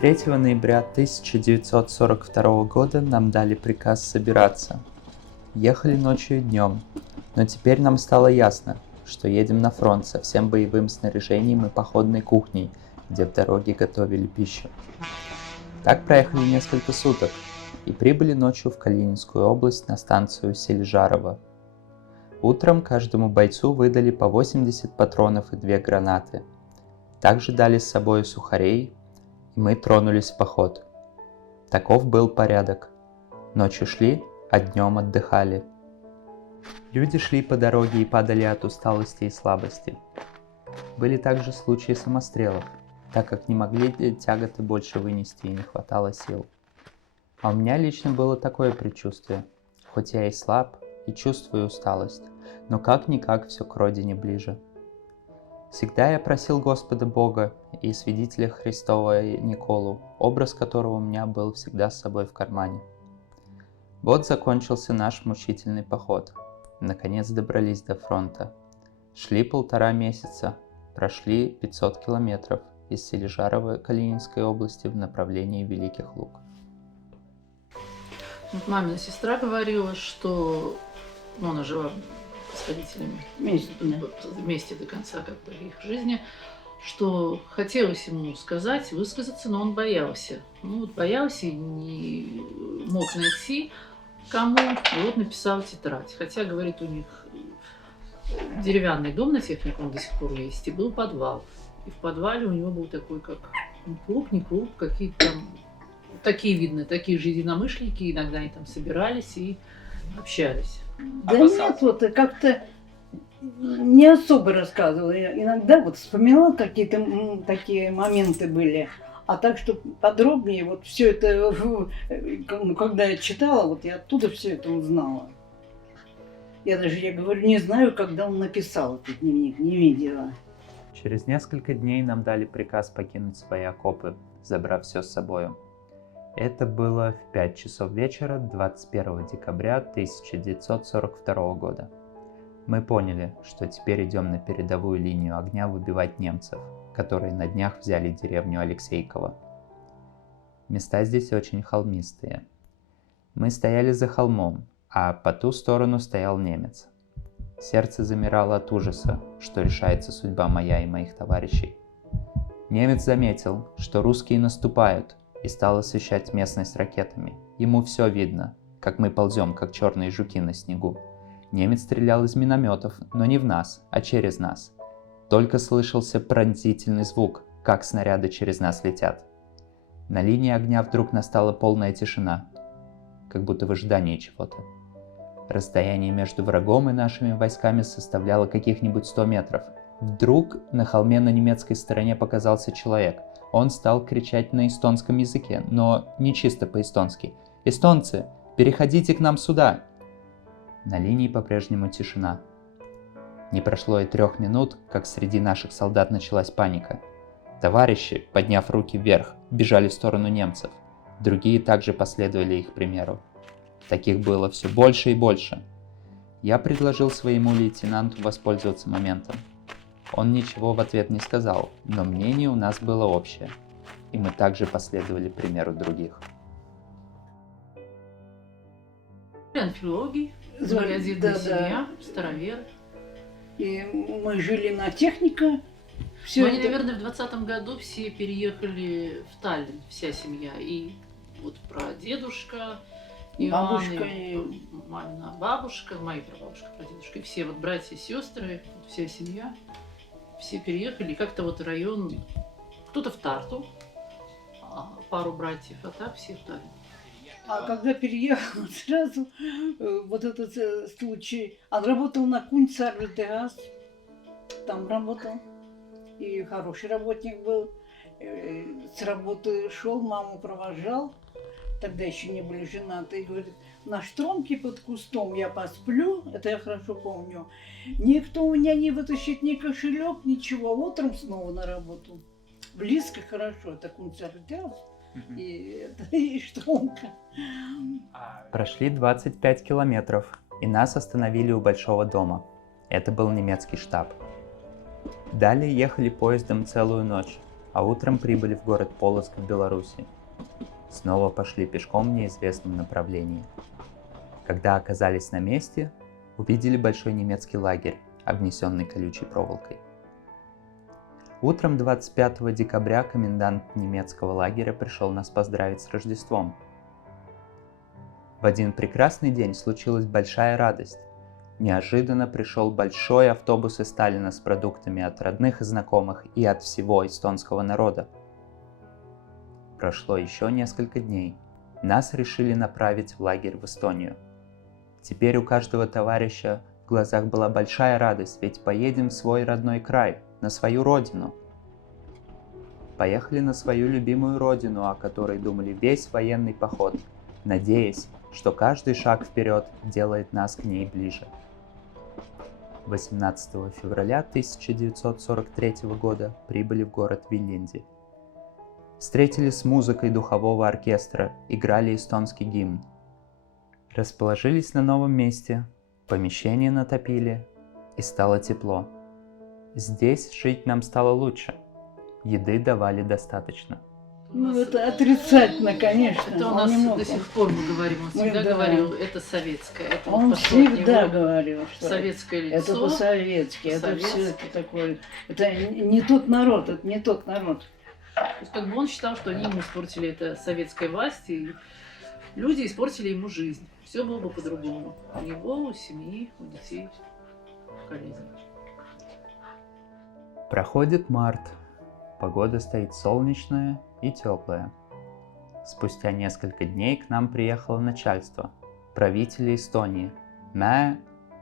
3 ноября 1942 года нам дали приказ собираться. Ехали ночью и днем, но теперь нам стало ясно, что едем на фронт со всем боевым снаряжением и походной кухней, где в дороге готовили пищу. Так проехали несколько суток и прибыли ночью в Калининскую область на станцию Сележарово. Утром каждому бойцу выдали по 80 патронов и 2 гранаты. Также дали с собой сухарей, и мы тронулись в поход. Таков был порядок. Ночью шли, а днем отдыхали. Люди шли по дороге и падали от усталости и слабости. Были также случаи самострелов, так как не могли тяготы больше вынести и не хватало сил. А у меня лично было такое предчувствие, хоть я и слаб, и чувствую усталость, но как-никак все к родине ближе. Всегда я просил Господа Бога и свидетеля Христова Николу, образ которого у меня был всегда с собой в кармане. Вот закончился наш мучительный поход. Наконец добрались до фронта. Шли 1,5 месяца, прошли 500 километров из Сележарова Калининской области в направлении Великих Луг. Вот мамина сестра говорила, что она жила с родителями вместе до конца их жизни, что хотелось ему сказать, высказаться, но он боялся. Боялся и не мог найти кому, и вот написал тетрадь. Хотя, говорит, у них деревянный дом на техникум до сих пор есть, и был подвал. И в подвале у него был такой, как не клуб, какие-то там, такие, видно, такие же единомышленники, иногда они там собирались и общались. Да нет, вот как-то не особо рассказывала. Я иногда вот вспоминала какие-то такие моменты были. А так, что подробнее, вот все это, когда я читала, вот я оттуда все это узнала. Я говорю, не знаю, когда он написал этот дневник, не видела. Через несколько дней нам дали приказ покинуть свои окопы, забрав все с собой. Это было в 5 часов вечера 21 декабря 1942 года. Мы поняли, что теперь идем на передовую линию огня выбивать немцев, которые на днях взяли деревню Алексейково. Места здесь очень холмистые. Мы стояли за холмом, а по ту сторону стоял немец. Сердце замирало от ужаса, что решается судьба моя и моих товарищей. Немец заметил, что русские наступают, и стал освещать местность ракетами. Ему все видно, как мы ползем, как черные жуки на снегу. Немец стрелял из минометов, но не в нас, а через нас. Только слышался пронзительный звук, как снаряды через нас летят. На линии огня вдруг настала полная тишина, как будто в ожидании чего-то. Расстояние между врагом и нашими войсками составляло каких-нибудь 100 метров. Вдруг на холме на немецкой стороне показался человек. Он стал кричать на эстонском языке, но не чисто по-эстонски. «Эстонцы, переходите к нам сюда!» На линии по-прежнему тишина. Не прошло и 3 минут, как среди наших солдат началась паника. Товарищи, подняв руки вверх, бежали в сторону немцев. Другие также последовали их примеру. Таких было все больше и больше. Я предложил своему лейтенанту воспользоваться моментом. Он ничего в ответ не сказал, но мнение у нас было общее, и мы также последовали примеру других. Филологи, многодетная семья, старовер. И мы жили на техника. Они, наверное, в 20-м году все переехали в Таллин, вся семья. И вот прадедушка, бабушка, мамина бабушка, моя прабабушка, прадедушка, и все вот братья и сестры, вот вся семья. Все переехали, и как-то вот район, кто-то в Тарту, пару братьев, а так все в Таллин. А когда переехал, сразу вот этот случай, он работал на Кунцарвитегас, там работал, и хороший работник был, с работы шел, маму провожал, тогда еще не были женаты, и говорит, на штромке под кустом я посплю, это я хорошо помню, никто у меня не вытащит ни кошелек, ничего, утром снова на работу. Близко, хорошо, это Кунцарвитегас. И штромка. Прошли 25 километров, и нас остановили у большого дома. Это был немецкий штаб. Далее ехали поездом целую ночь, а утром прибыли в город Полоцк в Беларуси. Снова пошли пешком в неизвестном направлении. Когда оказались на месте, увидели большой немецкий лагерь, обнесенный колючей проволокой. Утром 25 декабря комендант немецкого лагеря пришел нас поздравить с Рождеством. В один прекрасный день случилась большая радость. Неожиданно пришел большой автобус из Сталина с продуктами от родных и знакомых и от всего эстонского народа. Прошло еще несколько дней. Нас решили направить в лагерь в Эстонию. Теперь у каждого товарища в глазах была большая радость, ведь поедем в свой родной край, на свою родину. Поехали на свою любимую родину, о которой думали весь военный поход, надеясь, что каждый шаг вперед делает нас к ней ближе. 18 февраля 1943 года прибыли в город Виленди. Встретили с музыкой духового оркестра, играли эстонский гимн. Расположились на новом месте, помещение натопили, и стало тепло. Здесь жить нам стало лучше. Еды давали достаточно. Ну, это отрицательно, конечно. Это у нас до сих пор мы говорим. Он всегда говорил, это советское. Это он всегда говорил, что советское лицо. Это по-советски, это все это такое. Это не тот народ, это не тот народ. То есть как бы он считал, что они ему испортили это советская власть, и люди испортили ему жизнь. Все было бы по-другому. У него, у семьи, у детей, поколений. Проходит март. Погода стоит солнечная и теплая. Спустя несколько дней к нам приехало начальство, правители Эстонии, Мää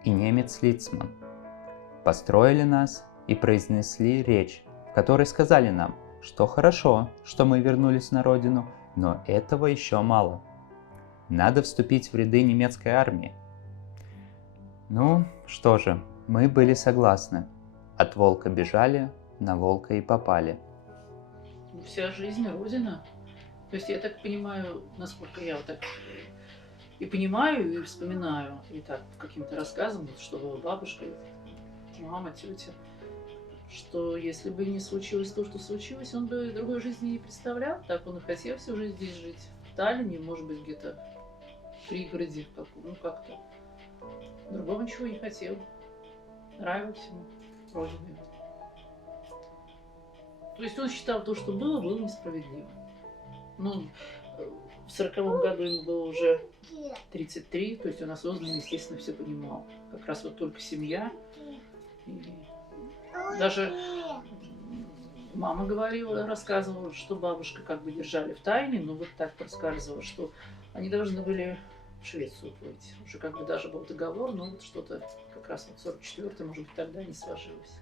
и немец Лицман. Построили нас и произнесли речь, в которой сказали нам, что хорошо, что мы вернулись на родину, но этого еще мало. Надо вступить в ряды немецкой армии. Ну, что же, мы были согласны. От волка бежали, на волка и попали. Вся жизнь Родина. То есть я так понимаю, насколько я вот так и понимаю, и вспоминаю, и так каким-то рассказом, что была бабушка, мама, тетя, что если бы не случилось то, что случилось, он бы другой жизни не представлял. Так он и хотел всю жизнь здесь жить. В Таллине, может быть, где-то в пригороде, как-то. Другого ничего не хотел. Нравилось ему Родина. То есть он считал, то, что было несправедливо. Ну, в 40-м году ему было уже 33, то есть он осознанно, естественно, все понимал. Как раз вот только семья. И даже мама говорила, рассказывала, что бабушка как бы держали в тайне, но вот так рассказывала, что они должны были в Швецию уплыть. Уже как бы даже был договор, но вот что-то как раз вот 44-й, может быть, тогда не сложилось.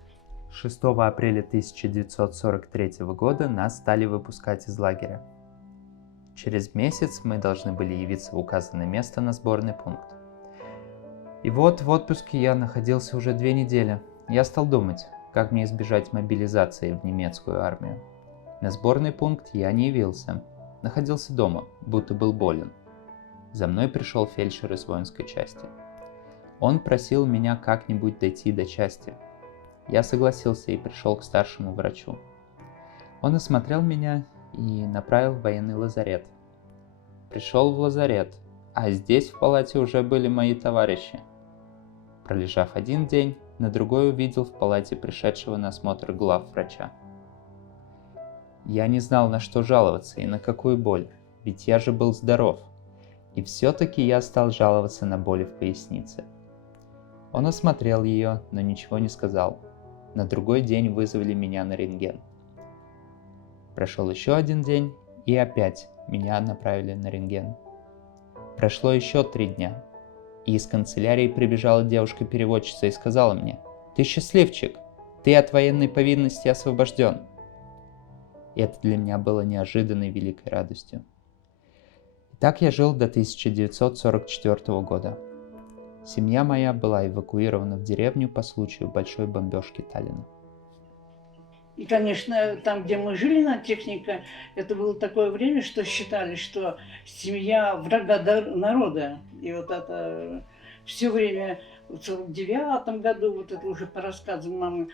6 апреля 1943 года нас стали выпускать из лагеря. Через месяц мы должны были явиться в указанное место на сборный пункт. И вот в отпуске я находился уже 2 недели. Я стал думать, как мне избежать мобилизации в немецкую армию. На сборный пункт я не явился. Находился дома, будто был болен. За мной пришел фельдшер из воинской части. Он просил меня как-нибудь дойти до части. Я согласился и пришел к старшему врачу. Он осмотрел меня и направил в военный лазарет. Пришел в лазарет, а здесь в палате уже были мои товарищи. Пролежав 1 день, на другой увидел в палате пришедшего на осмотр главврача. Я не знал, на что жаловаться и на какую боль, ведь я же был здоров. И все-таки я стал жаловаться на боли в пояснице. Он осмотрел ее, но ничего не сказал. На другой день вызвали меня на рентген. Прошел еще 1 день, и опять меня направили на рентген. Прошло еще 3 дня, и из канцелярии прибежала девушка-переводчица и сказала мне: «Ты счастливчик, ты от военной повинности освобожден». И это для меня было неожиданной великой радостью. И так я жил до 1944 года. Семья моя была эвакуирована в деревню по случаю большой бомбежки Таллина. И, конечно, там, где мы жили на технике, это было такое время, что считали, что семья врага народа. И вот это все время в 49-м году, вот это уже по рассказам мамы,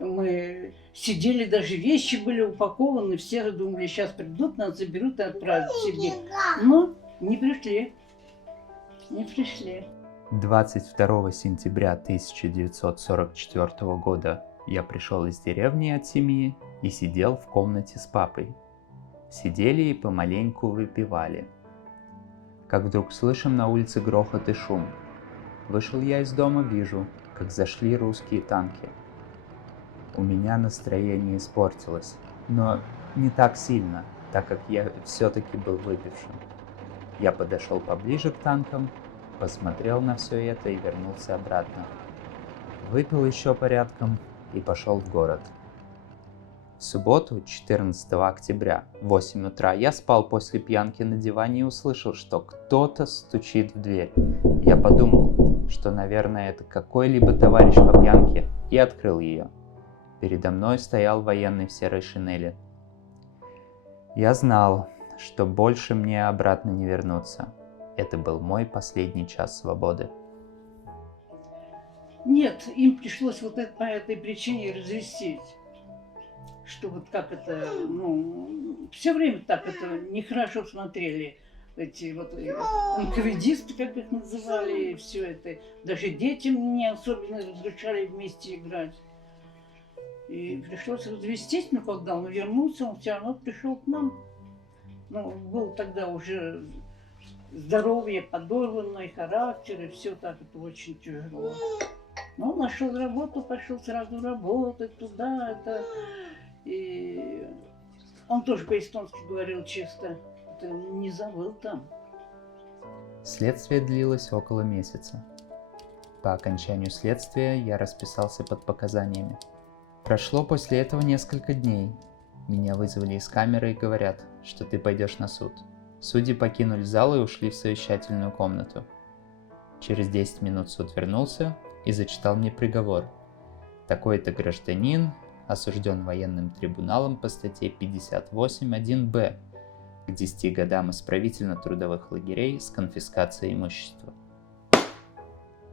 мы сидели, даже вещи были упакованы, все думали, сейчас придут, нас заберут и отправят в Сибирь. Но не пришли. Не пришли. 22 сентября 1944 года я пришел из деревни от семьи и сидел в комнате с папой. Сидели и помаленьку выпивали. Как вдруг слышим на улице грохот и шум. Вышел я из дома, вижу, как зашли русские танки. У меня настроение испортилось, но не так сильно, так как я все-таки был выпившим. Я подошел поближе к танкам, посмотрел на все это и вернулся обратно. Выпил еще порядком и пошел в город. В субботу, 14 октября, в 8 утра, я спал после пьянки на диване и услышал, что кто-то стучит в дверь. Я подумал, что, наверное, это какой-либо товарищ по пьянке, и открыл ее. Передо мной стоял военный в серой шинели. Я знал, что больше мне обратно не вернуться. Это был мой последний час свободы. Нет, им пришлось вот это, по этой причине развестись. Что вот как это, ну, все время так это нехорошо смотрели. Эти вот инквизисты, как их называли, и все это. Даже детям не особенно разрешали вместе играть. И пришлось развестись, но когда он вернулся, он все равно пришел к нам. Ну, был тогда уже здоровье подорванное, характер, и все так, это очень тяжело. Но он нашел работу, пошел сразу работать туда, это. И он тоже по-эстонски говорил чисто. Это не забыл там. Следствие длилось около месяца. По окончанию следствия я расписался под показаниями. Прошло после этого несколько дней. Меня вызвали из камеры и говорят, что ты пойдешь на суд. Судьи покинули зал и ушли в совещательную комнату. Через 10 минут суд вернулся и зачитал мне приговор. Такой-то гражданин осужден военным трибуналом по статье 58.1б к 10 годам исправительно-трудовых лагерей с конфискацией имущества.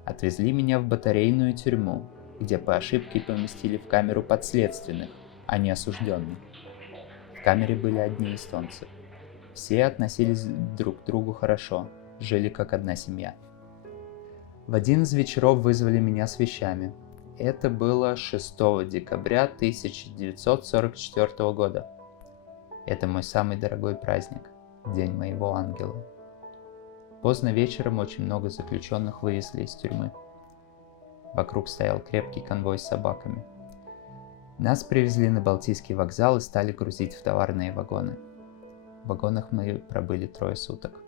Отвезли меня в батарейную тюрьму, где по ошибке поместили в камеру подследственных, а не осужденных. В камере были одни эстонцы. Все относились друг к другу хорошо, жили как одна семья. В один из вечеров вызвали меня с вещами. Это было 6 декабря 1944 года. Это мой самый дорогой праздник, день моего ангела. Поздно вечером очень много заключенных вывезли из тюрьмы. Вокруг стоял крепкий конвой с собаками. Нас привезли на Балтийский вокзал и стали грузить в товарные вагоны. В вагонах мы пробыли 3 суток.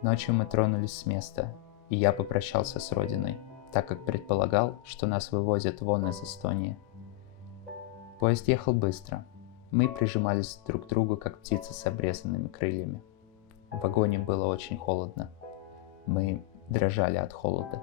Ночью мы тронулись с места, и я попрощался с родиной, так как предполагал, что нас вывозят вон из Эстонии. Поезд ехал быстро. Мы прижимались друг к другу, как птицы с обрезанными крыльями. В вагоне было очень холодно. Мы дрожали от холода.